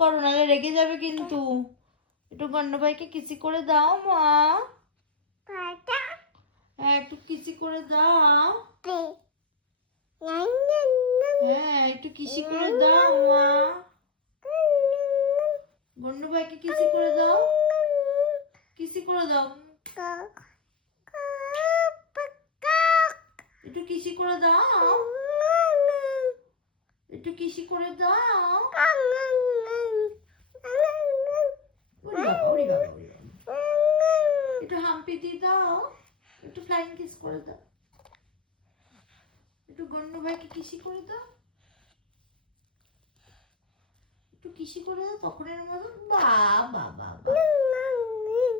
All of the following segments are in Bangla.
করো নাহলে রেগে যাবে কিন্তু। একটু গন্নু ভাইকে কিসি করে দাও মা। হ্যাঁ একটু কিসি করে দাও। হ্যাঁ একটু কিসি করে দাও মা। গন্নু ভাইকে কিসি করে দাও, কিসি করে দাও, একটু কিসি করে দাও, একটু কিসি করে দাও। ওরে বাবা ওরে বাবা ওরে বাবা, একটু হাম্পি দিয়ে দাও, একটু ফ্লাইং কিস করে দাও, একটু গন্নু ভাইকে কিসি করে দাও, একটু কিসি করে দাও তখনের মতন। বাবা বাবা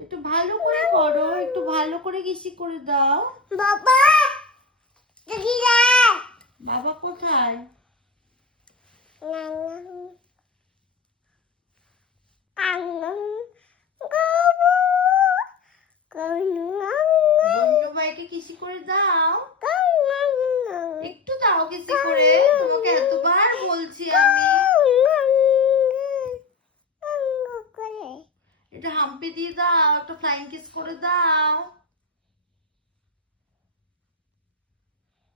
একটু ভালো করে করো, একটু ভালো করে কিসি করে দাও। বাবা বাবা কোথায়? গন্নু ভাইকে কিসি করে দাও, একটু দাও কিসি করে, তোমাকে এতবার বলছি আমি। এটা হাম্পি দিয়ে দাও, একটা ফ্লাইং কিস করে দাও।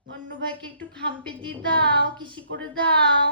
গন্নু ভাইকে একটু হাম্পি দিয়ে দাও, কিসি করে দাও।